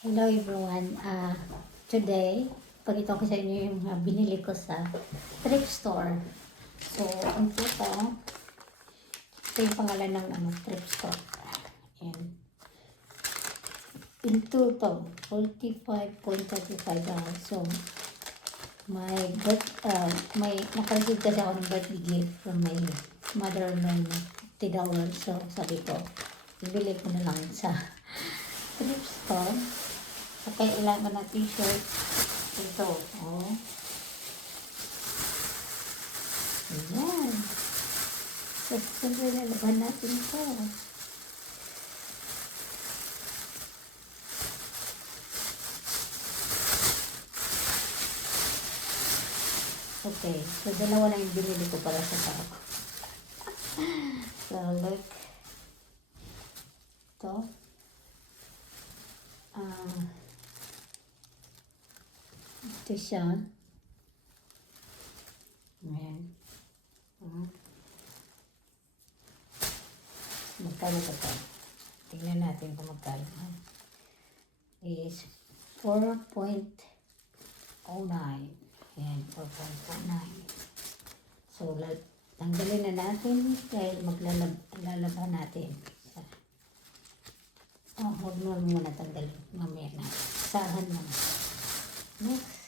Hello everyone. Today, pakita ko sa inyo yung binili ko sa thrift store. So, ito yung pangalan ng thrift store. Ayan. Into to, $45.35. So, may nakareceive kasi ako ng birthday gift from my mother-in-law, $50. So, sabi ko, bibili ko na lang sa thrift store. So, kailangan na t-shirt. Ito. Oh. Ayan. So, siyempre lalaban natin ito. Okay. So, dalawa lang yung binili ko para sa tao. So, look. Ito. Ito siya. Ayan. Magkano ba ito? Tingnan natin kung magkano. Is 4.09. Ayan, 4.09. So, tanggalin na natin dahil maglalaban natin. Huwag mo muna tanggalin. Mamaya na. Sahan mo. Next.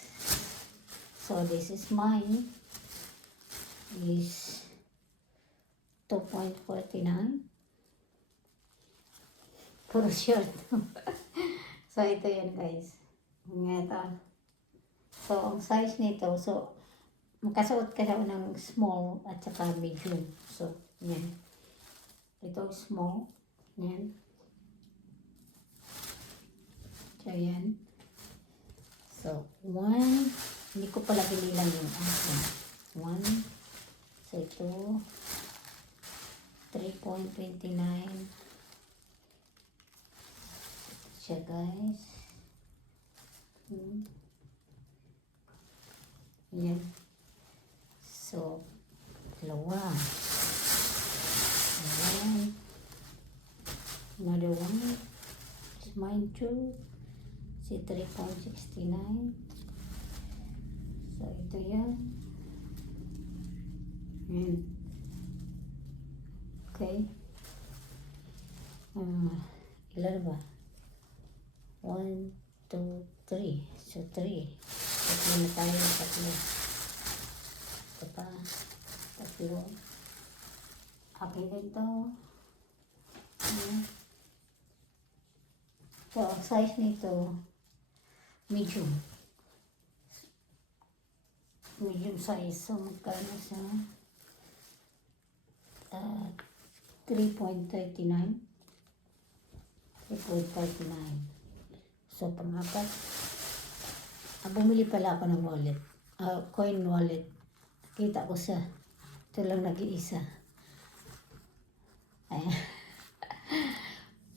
So, this is mine. Is 2.49. Puro short. So, ito yan guys. Ito. So, ang size nito. So, makasuot ka daw ng small at saka medium. So, yan. Ito small. Yan. So, yan. So, 1. Hindi ko pala binilang yung 1. So, ito. 3.29. Siya, guys. Yan. So, dalawa. Ayan. Another one. It's mine too. Si 3.69. So, ito yan. Okay. Ilan ba? 1, 2, 3. So, 3. Tatlo na tayo. Tatlo. Ito pa. Tatlo. Akin din ito. So, ang size nito, medium. Medium size. So, magkano sa 3.39. 3.39. So, pang-apat. Bumili pala ako ng wallet. Coin wallet. Kita ko sa ito lang nag-iisa. Ayan.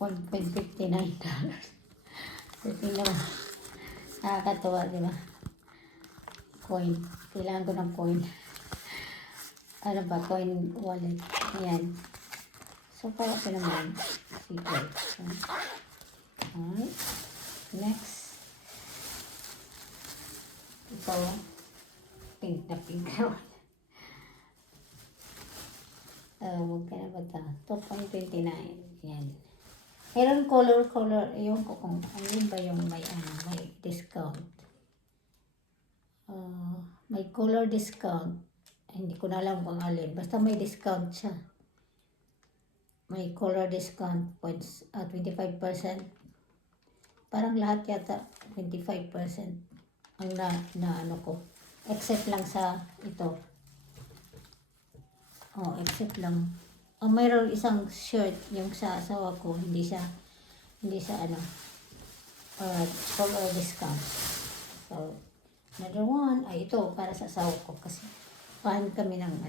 $1.59. So, tingnan mo. Nakakatawa, di ba? Coin. Kailangan ko ng coin. Ano ba? Coin wallet. Ayan. So, para pa naman. Secret. Alright. Next. Ito. Pink na pink. Magkano ba ito? 2.29. Ayan. Meron color. Ewan ko kung ano ba yung may discount. May color discount. Hindi ko na alam kung alin. Basta may discount siya. May color discount points 25%. Parang lahat yata 25% ang na ano ko. Except lang sa ito. Except lang. Mayroon isang shirt yung sa asawa ko. Hindi siya color discount. So, another one, ito para sa asawa ko kasi fan kami ng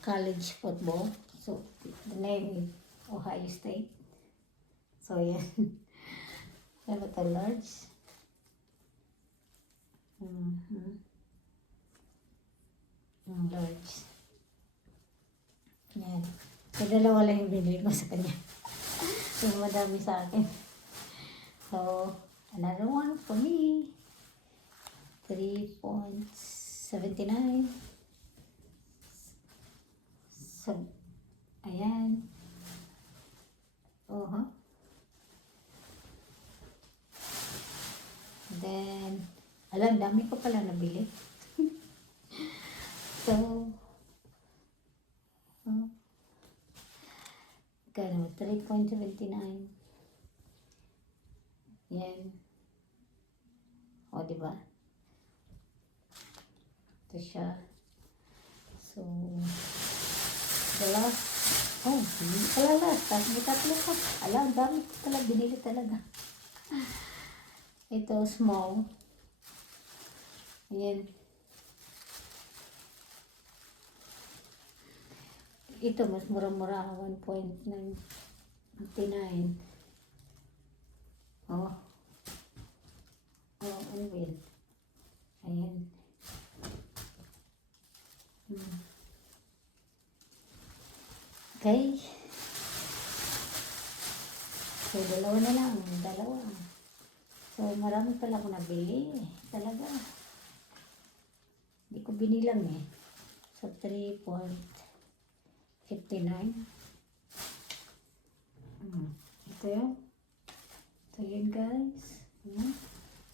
college football. So, the name is Ohio State. So, yan. Ano ito, large? Large. Yan. So, dalawa lang yung binili ko sa kanya. Yung madami sa akin. So, another one for me. 3.79. So, ayan. Uh-huh. Then, alam, dami ko pala nabili. So, kano, 3.79. Yan. O, diba? Ito siya. So, the last, hindi pala last. Tapos may tatlo pa. Alam, dami ko pala binili talaga. Ito, small. Ayan. Ito, mas mura-mura. 1.99. Oh. Oh, ano ba yun? Ayan. Okay. So, dalawa na lang. Dalawa. So, marami pala ako nabili. Talaga. Hindi ko binilang eh. So, 3.59. Ito yun. Ito yun, guys.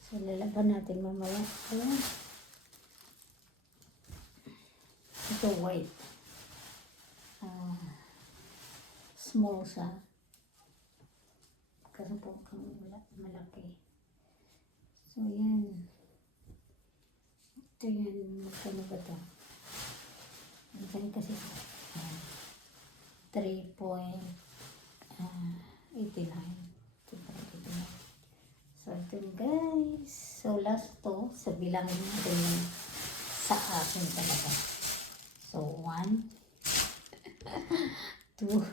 So, lalaban natin mamaya. Ayan. Ito, white. Small sa. Kasi po kang malaki. So, yan. Ito yan. Magkano ba ito? Magkano kasi ito? 3.89. So, ito guys. So, last to. So, bilangin natin yung sa akin talaga. So, 1, 2,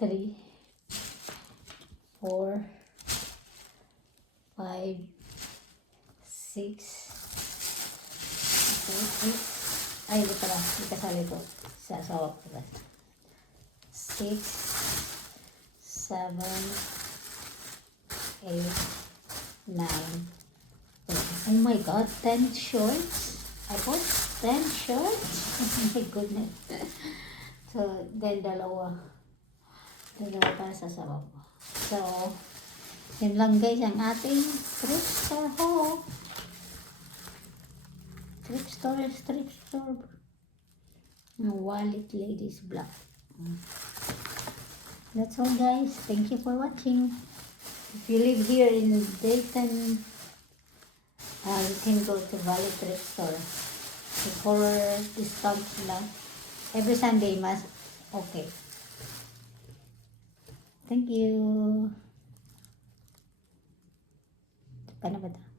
3, 4, 5, 6, 7, 8. Ay, hindi pala. Hindi kasali ko. Sa asawa ko pala. 6, 7, 8, 9. Oh my God, 10 shorts. I bought 10 shorts. Oh my goodness. So, then dalawa para sa asawa ko. So, yun lang guys ang ating thrift store haul. Thrift store. Wallet ladies black. That's all guys. Thank you for watching. If you live here in Dayton, you can go to Valley Thrift Store. For discounts lang. Every Sunday, okay. Thank you. Paano ba ito?